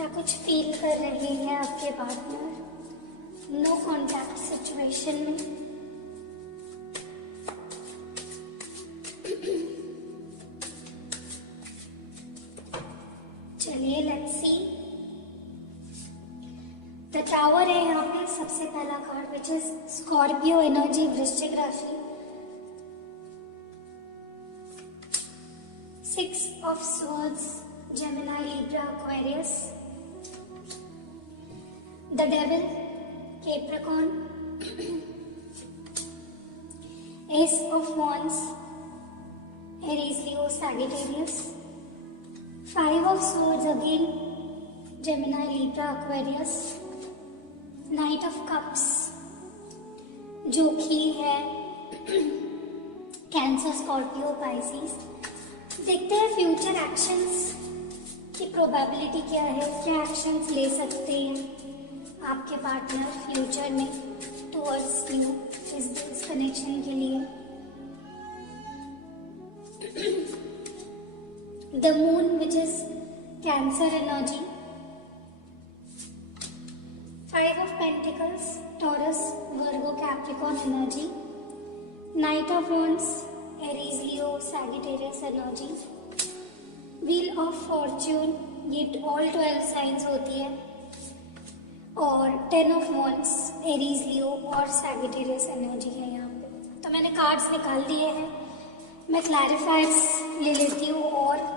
क्या कुछ फील कर रहे हैं आपके पार्टनर नो कॉन्टैक्ट सिचुएशन में? चलिए लेट्स सी। द टावर है यहाँ पे सबसे पहला card which is Scorpio energy, वृश्चिक राशि। 6 of swords, Gemini, Libra, Aquarius. The devil, Capricorn. Ace of wands, Aries, Leo, Sagittarius. 5 of swords again, Gemini, Libra, Aquarius. Knight of cups, जो कि है कैंसर, स्कॉर्पियो, पाइसिस। देखते हैं future actions की probability क्या है, क्या एक्शंस ले सकते हैं आपके पार्टनर फ्यूचर में टुवर्ड्स यू इस कनेक्शन के लिए। The moon which is cancer energy. 5 of Pentacles, Taurus, Virgo, Capricorn energy. Knight of Wands, Aries, Leo, Sagittarius energy. Wheel of Fortune, ये all 12 साइंस होती है, और 10 of Wands, Aries, Leo और Sagittarius energy है यहाँ पे। तो मैंने कार्ड्स निकाल दिए हैं, मैं क्लैरिफायर्स ले लेती हूँ और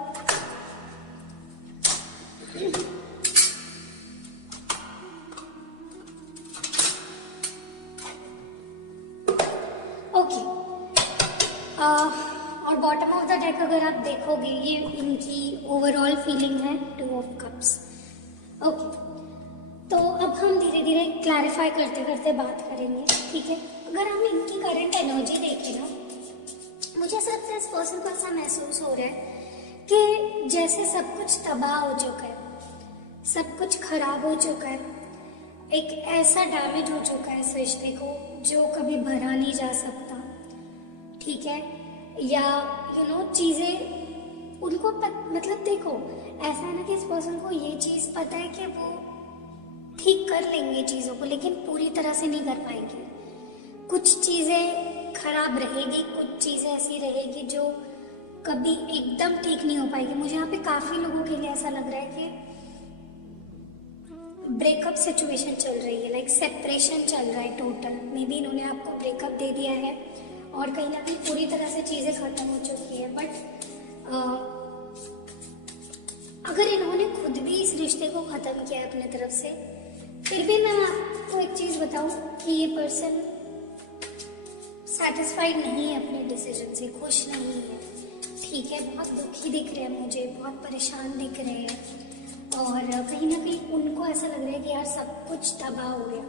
और बॉटम ऑफ द डेक अगर आप देखोगे ये इनकी ओवरऑल फीलिंग है 2 of cups। ओके, तो अब हम धीरे धीरे क्लैरिफाई करते करते बात करेंगे, ठीक है। अगर हम इनकी करंट एनर्जी देखें ना, मुझे ऐसा लगता है इस पर्सन को ऐसा महसूस हो रहा है कि जैसे सब कुछ तबाह हो चुका है, सब कुछ खराब हो चुका है, एक ऐसा डैमेज हो चुका है इस रिश्ते को जो कभी भरा नहीं जा सकता, ठीक है। या चीजें उनको मतलब देखो, ऐसा है ना कि इस पर्सन को ये चीज पता है कि वो ठीक कर लेंगे चीजों को, लेकिन पूरी तरह से नहीं कर पाएंगे। कुछ चीजें खराब रहेगी, कुछ चीजें ऐसी रहेगी जो कभी एकदम ठीक नहीं हो पाएगी। मुझे यहाँ पे काफी लोगों के लिए ऐसा लग रहा है कि ब्रेकअप सिचुएशन चल रही है, लाइक सेपरेशन चल रहा है टोटल। मे बी इन्होंने आपको ब्रेकअप दे दिया है और कहीं ना कहीं पूरी तरह से चीजें खत्म हो चुकी है, बट अगर इन्होंने खुद भी इस रिश्ते को खत्म किया है अपने तरफ से, फिर भी मैं आपको एक चीज बताऊं कि ये पर्सन सेटिस्फाइड नहीं है अपने डिसीजन से, खुश नहीं है, ठीक है। बहुत दुखी दिख रहे हैं मुझे, बहुत परेशान दिख रहे हैं, और कहीं ना कहीं उनको ऐसा लग रहा है कि यार सब कुछ तबाह हो गया।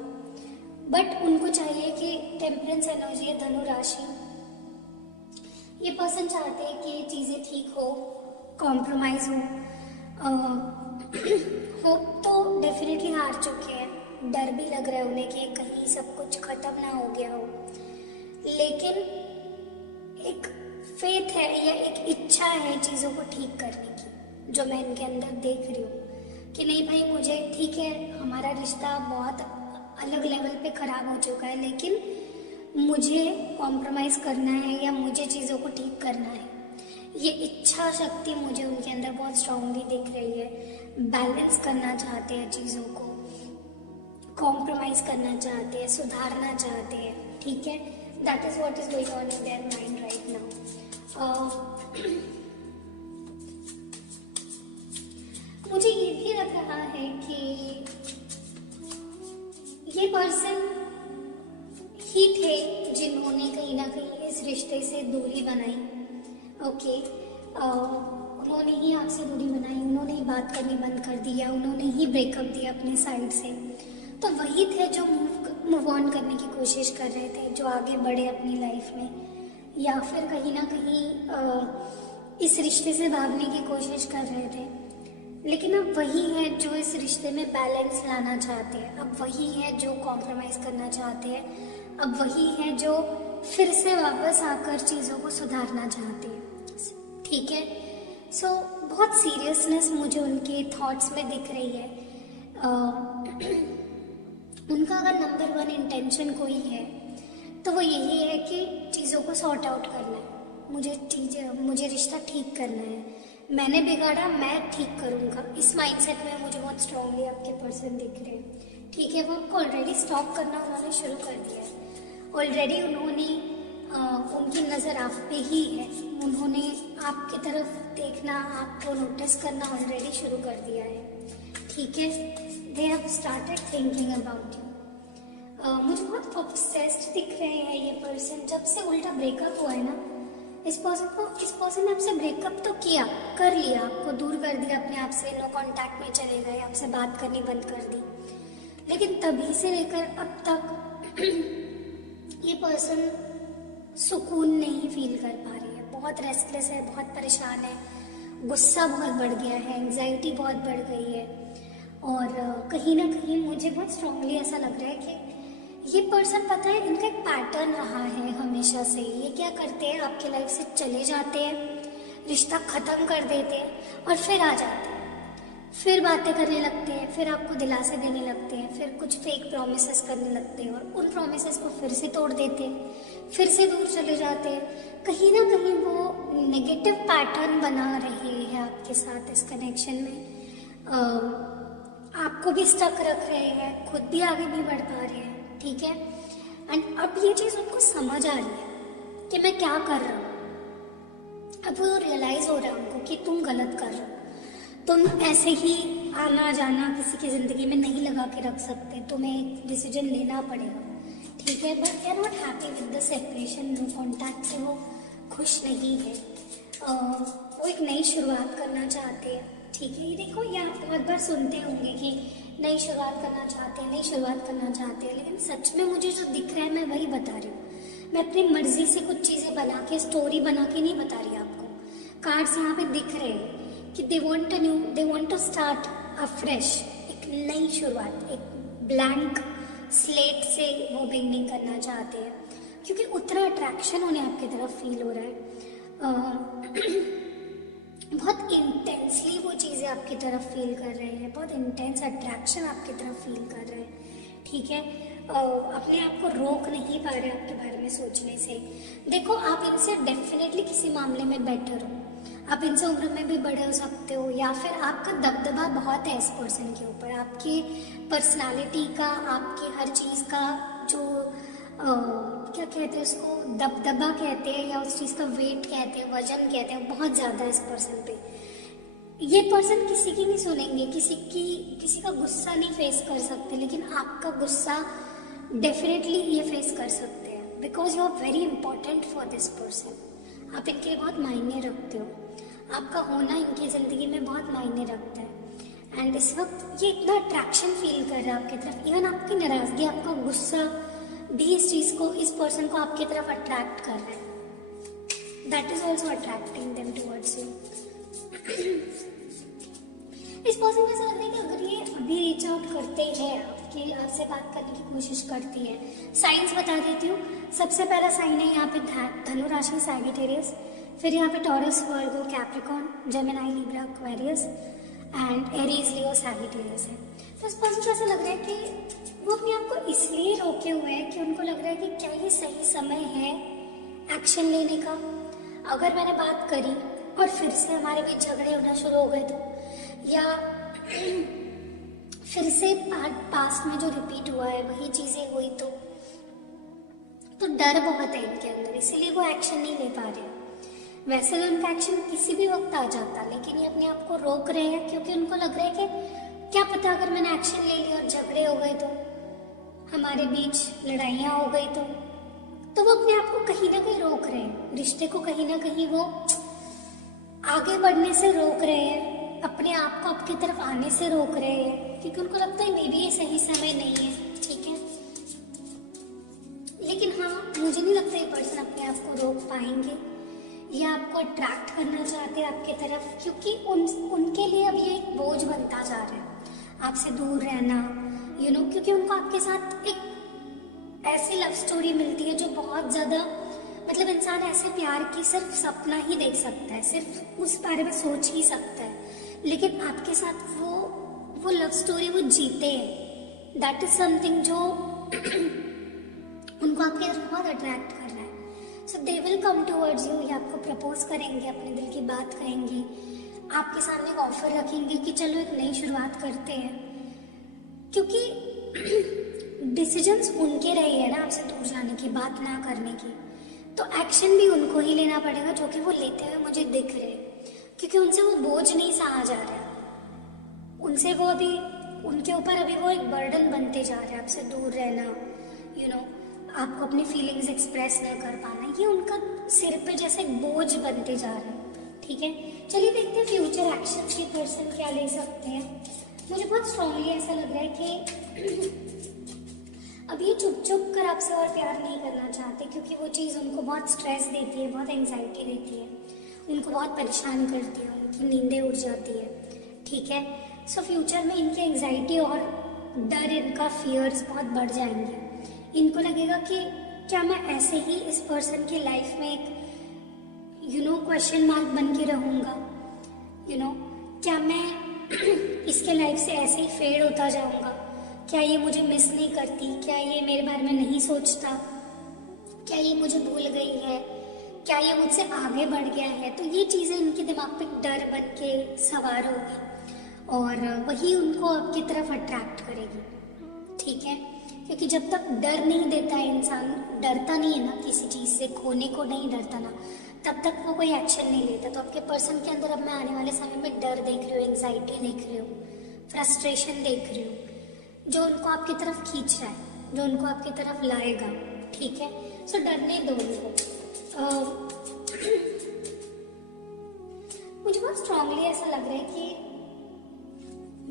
बट उनको चाहिए कि टेम्परेंस एनर्जी है, धनु राशि, ये पर्सन चाहते हैं कि चीजें ठीक हो, कॉम्प्रोमाइज हो। होप तो डेफिनेटली हार चुके हैं, डर भी लग रहा है उन्हें कि कहीं सब कुछ खत्म ना हो गया हो, लेकिन एक फेथ है या एक इच्छा है चीजों को ठीक करने की, जो मैं इनके अंदर देख रही हूँ कि नहीं भाई, मुझे ठीक है, हमारा रिश्ता बहुत अलग लेवल पे खराब हो चुका है, लेकिन मुझे कॉम्प्रोमाइज करना है या मुझे चीज़ों को ठीक करना है। ये इच्छा शक्ति मुझे उनके अंदर बहुत स्ट्रांगली दिख रही है। बैलेंस करना चाहते हैं चीज़ों को, कॉम्प्रोमाइज करना चाहते हैं, सुधारना चाहते हैं, ठीक है। That is what is going on in their mind right now. मुझे ये भी लग रहा है कि ये पर्सन ही थे जिन्होंने कहीं ना कहीं इस रिश्ते से दूरी बनाई। ओके, उन्होंने ही आपसे दूरी बनाई, उन्होंने ही बात करनी बंद कर दिया, उन्होंने ही ब्रेकअप दिया अपने साइड से। तो वही थे जो मूव ऑन करने की कोशिश कर रहे थे, जो आगे बढ़े अपनी लाइफ में, या फिर कहीं ना कहीं इस रिश्ते से भागने की कोशिश कर रहे थे। लेकिन अब वही है जो इस रिश्ते में बैलेंस लाना चाहते हैं, अब वही है जो कॉम्प्रोमाइज करना चाहते हैं, अब वही है जो फिर से वापस आकर चीज़ों को सुधारना चाहते हैं, ठीक है। सो बहुत सीरियसनेस मुझे उनके थॉट्स में दिख रही है उनका अगर नंबर 1 इंटेंशन कोई है तो वो यही है कि चीज़ों को सॉर्ट आउट करना है, मुझे रिश्ता ठीक करना है, मैंने बिगाड़ा मैं ठीक करूँगा। इस माइंडसेट में मुझे बहुत स्ट्रांगली आपके पर्सन दिख रहे हैं। ठीक है, वो आपको ऑलरेडी स्टॉप करना उन्होंने शुरू कर दिया है। ऑलरेडी उन्होंने उनकी नज़र आप पे ही है, उन्होंने आपकी तरफ देखना, आपको नोटिस करना ऑलरेडी शुरू कर दिया है। ठीक है, they have started thinking about you. मुझे बहुत ऑब्सेस्ड दिख रहे हैं ये पर्सन। जब से उल्टा ब्रेकअप हुआ है ना, इस पर्सन ने आपसे ब्रेकअप तो किया, कर लिया, आपको दूर कर दिया अपने आप से, नो कांटेक्ट में चले गए, आपसे बात करनी बंद कर दी, लेकिन तभी से लेकर अब तक ये पर्सन सुकून नहीं फील कर पा रही है। बहुत रेस्टलेस है, बहुत परेशान है, गुस्सा बहुत बढ़ गया है, एंग्जाइटी बहुत बढ़ गई है। और कहीं ना कहीं मुझे बहुत स्ट्रांगली ऐसा लग रहा है कि ये पर्सन, पता है, इनका एक पैटर्न रहा है हमेशा से। ये क्या करते हैं, आपकी लाइफ से चले जाते हैं, रिश्ता ख़त्म कर देते हैं और फिर आ जाते हैं, फिर बातें करने लगते हैं, फिर आपको दिलासे देने लगते हैं, फिर कुछ फेक प्रॉमिसेस करने लगते हैं और उन प्रॉमिसेस को फिर से तोड़ देते हैं, फिर से दूर चले जाते हैं। कहीं ना कहीं वो नेगेटिव पैटर्न बना रहे हैं आपके साथ इस कनेक्शन में। आपको भी स्टक रख रहे हैं, खुद भी आगे नहीं बढ़ पा रहे हैं। ठीक है, एंड अब ये चीज़ उनको समझ आ रही है कि मैं क्या कर रहा हूँ। अब वो रियलाइज हो रहा है उनको कि तुम गलत कर रहे हो, तुम ऐसे ही आना जाना किसी की ज़िंदगी में नहीं लगा के रख सकते, तुम्हें एक डिसीजन लेना पड़ेगा। ठीक है, but they are not happy with the separation, no contact से वो खुश नहीं है। वो एक नई शुरुआत करना चाहते हैं। ठीक है, ये देखो, ये आप बहुत बार सुनते होंगे कि नई शुरुआत करना चाहते हैं, नई शुरुआत करना चाहते हैं, लेकिन सच में मुझे जो दिख रहा है मैं वही बता रही हूँ। मैं अपनी मर्जी से कुछ चीज़ें बना के, स्टोरी बना के नहीं बता रही आपको। कार्ड्स यहाँ पे दिख रहे हैं कि they want to start afresh, एक नई शुरुआत, एक ब्लैंक स्लेट से वो बिगनिंग करना चाहते हैं, क्योंकि उतना अट्रैक्शन उन्हें आपकी तरफ फील हो रहा है। बहुत इंटेंसली वो चीज़ें आपकी तरफ फील कर रहे हैं, बहुत इंटेंस अट्रैक्शन आपकी तरफ फील कर रहे हैं। ठीक है, अपने आप को रोक नहीं पा रहे आपके बारे में सोचने से। देखो, आप इनसे डेफिनेटली किसी मामले में बेटर हो, आप इनसे उम्र में भी बड़े हो सकते हो, या फिर आपका दबदबा बहुत है इस पर्सन के ऊपर, आपकी पर्सनालिटी का, आपकी हर चीज़ का जो क्या कहते हैं उसको, दबदबा कहते हैं या उस चीज़ का वेट कहते हैं, वजन कहते हैं, बहुत ज़्यादा है इस पर्सन पे। ये पर्सन किसी की नहीं सुनेंगे, किसी का गुस्सा नहीं फेस कर सकते, लेकिन आपका गुस्सा डेफिनेटली ये फेस कर सकते हैं, because you are very important for this person. आप इनके लिए बहुत मायने रखते हो, आपका होना इनकी ज़िंदगी में बहुत मायने रखता है। एंड इस वक्त ये इतना अट्रैक्शन फील कर रहा है आपकी तरफ, इवन आपकी नाराज़गी, आपका गुस्सा भी इस चीज़ को, इस पर्सन को आपकी तरफ अट्रैक्ट कर रहा है। That is also attracting them towards you. इस पर्सन को ऐसा लग रहा है कि अगर ये अभी रीच आउट करते हैं, आपसे बात करने की कोशिश करती है, साइंस बता देती हूँ। सबसे पहला साइन है यहाँ पे धनु राशि सैजिटेरियस, फिर यहाँ पे taurus, Virgo, Capricorn, Gemini, Libra, Aquarius and Aries, Leo, Sagittarius है। तो इस पर्सन को ऐसा लग रहा है कि वो अपने आप को इसलिए रोके हुए हैं कि उनको लग रहा है कि क्या ये सही समय है एक्शन लेने का। अगर मैंने बात करी और फिर से हमारे बीच झगड़े होना शुरू हो गए तो, या फिर से पास्ट में जो रिपीट हुआ है वही चीजें हुई तो डर बहुत है इनके अंदर, इसीलिए वो एक्शन नहीं ले पा रहे। वैसे तो उनका एक्शन किसी भी वक्त आ जाता, लेकिन ये अपने आप को रोक रहे हैं क्योंकि उनको लग रहा है कि क्या पता अगर मैंने एक्शन ले लिया और झगड़े हो गए तो, हमारे बीच लड़ाइयाँ हो गई तो वो अपने आप को कहीं ना कहीं रोक रहे हैं, रिश्ते को कहीं ना कहीं वो आगे बढ़ने से रोक रहे हैं, अपने आप को आपकी तरफ आने से रोक रहे हैं, क्योंकि उनको लगता है मे बी ये सही समय नहीं है। ठीक है, लेकिन हाँ, मुझे नहीं लगता ये पर्सन अपने आप को रोक पाएंगे या आपको अट्रैक्ट करना चाहते हैं आपके तरफ, क्योंकि उनके लिए अब ये एक बोझ बनता जा रहा है आपसे दूर रहना, क्योंकि उनको आपके साथ एक ऐसी लव स्टोरी मिलती है जो बहुत ज़्यादा, मतलब इंसान ऐसे प्यार की सिर्फ सपना ही देख सकता है, सिर्फ उस बारे में सोच ही सकता है, लेकिन आपके साथ वो वो लव स्टोरी वो जीते हैं, दैट इज समथिंग जो उनको आपकी तरफ बहुत अट्रैक्ट कर रहा है। So they will come towards you, या आपको प्रपोज करेंगे, अपने दिल की बात कहेंगे, आपके सामने एक ऑफर रखेंगे कि चलो एक नई शुरुआत करते हैं। क्योंकि डिसीजंस उनके रहे हैं ना आपसे दूर जाने की, बात ना करने की, तो एक्शन भी उनको ही लेना पड़ेगा, जो कि वो लेते हुए मुझे दिख रहे हैं। क्योंकि उनसे वो बोझ नहीं सहा जा रहा है, उनसे वो अभी, उनके ऊपर अभी वो एक बर्डन बनते जा रहा है, आपसे दूर रहना, यू नो, आपको अपनी फीलिंग्स एक्सप्रेस न कर पाना, ये उनका सिर पे जैसे एक बोझ बनते जा रहा है। ठीक है, चलिए देखते हैं फ्यूचर एक्शन की पर्सन क्या ले सकते हैं। मुझे बहुत स्ट्रांगली ऐसा लग रहा है कि अब ये चुप चुप कर आपसे और प्यार नहीं करना चाहते, क्योंकि वो चीज़ उनको बहुत स्ट्रेस देती है, बहुत एंजाइटी देती है, उनको बहुत परेशान करती है, उनकी नींदें उड़ जाती है। ठीक है, सो फ्यूचर में इनकी एंजाइटी और डर, इनका फियर्स बहुत बढ़ जाएंगे। इनको लगेगा कि क्या मैं ऐसे ही इस पर्सन की लाइफ में एक क्वेश्चन मार्क बन के रहूँगा, क्या मैं इसके लाइफ से ऐसे ही फेड होता जाऊँगा, क्या ये मुझे मिस नहीं करती, क्या ये मेरे बारे में नहीं सोचता, क्या ये मुझे भूल गई है, क्या ये मुझसे आगे बढ़ गया है। तो ये चीज़ें इनके दिमाग पे डर बन के सवार होगी और वही उनको आपकी तरफ अट्रैक्ट करेगी। ठीक है, क्योंकि जब तक डर नहीं देता है इंसान, डरता नहीं है ना किसी चीज़ से, खोने को नहीं डरता ना, तब तक वो कोई एक्शन नहीं लेता। तो आपके पर्सन के अंदर अब मैं आने वाले समय में डर देख रही हूँ, एंजाइटी देख रही हूँ, फ्रस्ट्रेशन देख रही हूँ, जो उनको आपकी तरफ खींच रहा है, जो उनको आपकी तरफ लाएगा। ठीक है, सो डरने दो उनको। मुझे बहुत स्ट्रांगली ऐसा लग रहा है कि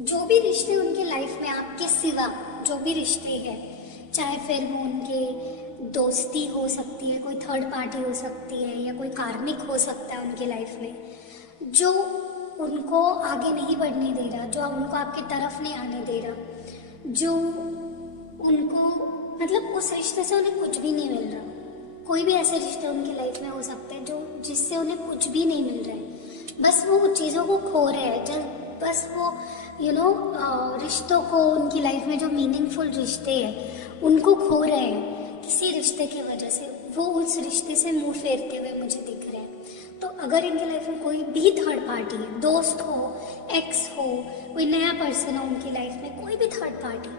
जो भी रिश्ते उनके लाइफ में आपके सिवा जो भी रिश्ते हैं, चाहे फिर वो उनके दोस्ती हो सकती है, कोई थर्ड पार्टी हो सकती है, या कोई कार्मिक हो सकता है उनके लाइफ में, जो उनको आगे नहीं बढ़ने दे रहा, जो उनको आपकी तरफ नहीं आने दे रहा, जो उनको मतलब उस रिश्ते से उन्हें कुछ भी नहीं मिल रहा। कोई भी ऐसे रिश्ते उनकी लाइफ में हो सकते हैं जो जिससे उन्हें कुछ भी नहीं मिल रहा है, बस वो चीज़ों को खो रहे हैं, बस वो रिश्तों को, उनकी लाइफ में जो मीनिंगफुल रिश्ते हैं उनको खो रहे हैं किसी रिश्ते की वजह से। वो उस रिश्ते से मुंह फेरते हुए मुझे दिख रहे हैं। तो अगर इनकी लाइफ में कोई भी थर्ड पार्टी है, दोस्त हो, एक्स हो, कोई नया पर्सन हो उनकी लाइफ में, कोई भी थर्ड पार्टी,